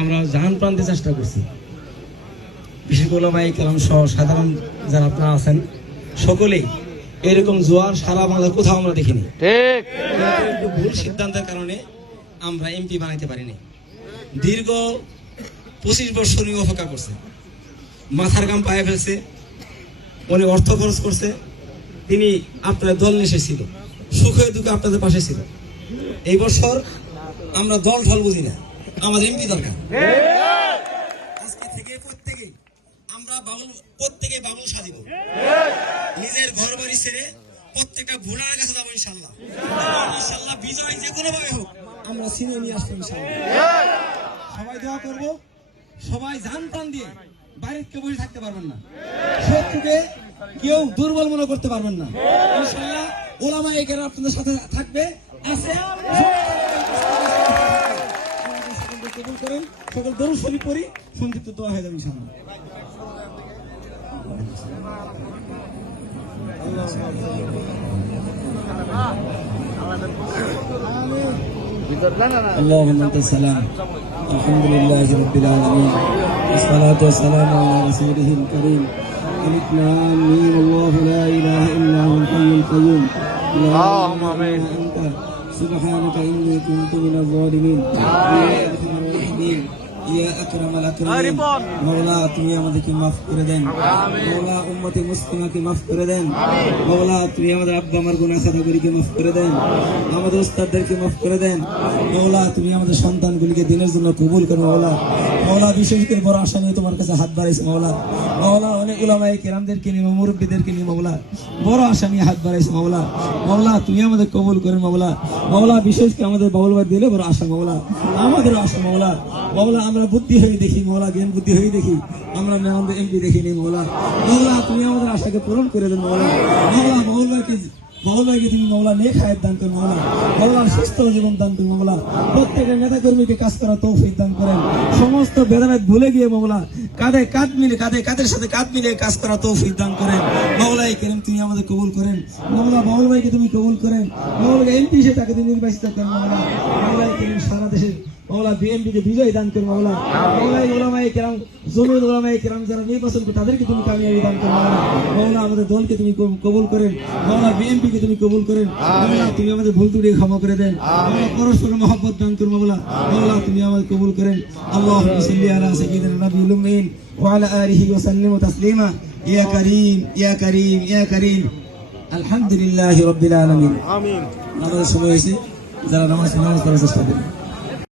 আমরা জান প্রান্তে চেষ্টা করছি। বিশেষ করে ওলামায়ে কেরাম সহ সাধারণ যারা আপনারা আছেন সকলেই এরকম জোয়ার সারা বাংলার কোথাও আমরা দেখিনি। ঠিক ভুল সিদ্ধান্তের কারণে আমরা এমপি বানাইতে পারিনি। দীর্ঘ 25 বছর নিয়ে অপেক্ষা করছে, মাথার গাম পায়ে ফেলছে, অনেক অর্থ খরচ করছে। তিনি আপনার দল এসেছিল, সুখে দুঃখে আপনাদের পাশে ছিল। এই বছর আমরা দল ঢল বুঝি না, আমাদের এমপি দরকার। আজকে থেকে আমরা প্রত্যেকে বাবুল সাজিব, নিজের ঘর বাড়ি ছেড়ে প্রত্যেকটা ভোটারের কাছে যাবো ইনশাল্লাহ। ইনশাল্লাহ বিজয় যে কোনো ভাবে হোক আমরা ছিনিয়ে নিয়ে আসবো ইনশাল্লাহ। সবাই দোয়া করবো, সবাই জান প্রাণ দিয়ে বাড়িতে বসে থাকতে পারবেন না, শত্রুকে কেউ দুর্বল মনে করতে পারবেন না। ইনশাল্লাহ ওলামায়ে কেরাম আপনাদের সাথে থাকবে, আছে। কবুল করেন, সকল দরুদ শরীফ পড়ি, সংক্ষিপ্ত দোয়া হয়ে যাবে ইনশাল্লাহ। اللهم انت السلام الحمد لله رب العالمين والصلاة والسلام على رسوله الكريم ألف لام ميم الله لا إله إلا هو الحي القيوم اللهم آمين أنت سبحانك إني كنت من الظالمين يا أرحم الراحمين يا أكرم الأكرمين مولا তুমি আমাদেরকে মাফ করে দেন, مولا উম্মতে মুসলিমাকে মাফ করে দেন, مولا তুমি আমাদের আব্বা আমার গুনাহ খাতাগুলিকে মাফ করে দেন, আমাদের উস্তাদদেরকে মাফ করে দেন, مولا তুমি আমাদের সন্তানগুলিকে দিনের জন্য কবুল করো। مولا বিশেষ করে বড় আশা নিয়ে তোমার কাছে হাত বাড়াইছে مولا অনেক উলামায়ে কেরামদেরকে নিয়ে, মুরব্বিদেরকে নিয়ে مولا বড় আশা নিয়ে হাত বাড়াইছে مولا তুমি আমাদের কবুল করেন مولا বিশেষ করে আমাদের বাউল ভাই দিলে বড় আশা আমাদের আশা مولا আমরা বুদ্ধি হয়ে দেখি জ্ঞান বুদ্ধি হয়ে দেখি, আমরা আমাদের এমপি দেখিনি مولا তুমি আমাদের আশাকে পূরণ করে দেন বাউল ভাইকে তুমি নেক হায়াত দান করেন সুস্থ জীবন দান করেন প্রত্যেকের নেতা কর্মীকে কাজ করার তৌফিক দান করেন, সমস্ত ভেদাভেদ ভুলে গিয়ে কাঁধে কাঁধের সাথে কাঁধ মিলে কাজ করার তৌফিক দান করেন। মাওলায়ে কেরাম তুমি আমাদের কবুল করেন বাউল ভাইকে তুমি কবুল করেন, এমপি হিসেবে তাকে তুমি নির্বাচিত করেন মাওলায়ে কেরাম সারা দেশে বিএনপিকে বিজয় দান করেন ওলামায়ে কেরাম জমির ওলামায়ে কেরাম যারা নির্বাচন করে তাদেরকে তুমি কামিয়াবি দান করেন আমাদের দলকে তুমি কবুল করেন বিএনপিকে তুমি কবুল করেন তুমি আমাদের ভুল ত্রুটি ক্ষমা করে দেন, পরস্পর মহব্বত দান করুন তুমি আমাদের কবুল করেন। আল্লাহুম্মা সাল্লি আলা সাইয়্যিদিনা নাবিয়্যিল উম্মিয়িন ওয়া আলা আলিহি ওয়া সাল্লিমু তাসলিমা ইয়া কারীম ইয়া কারীম ইয়া কারীম আলহামদুলিল্লাহি রাব্বিল আলামিন। আমিন। আমাদের সময় হয়েছে, যারা নামাজ পড়ার চেষ্টা করুন।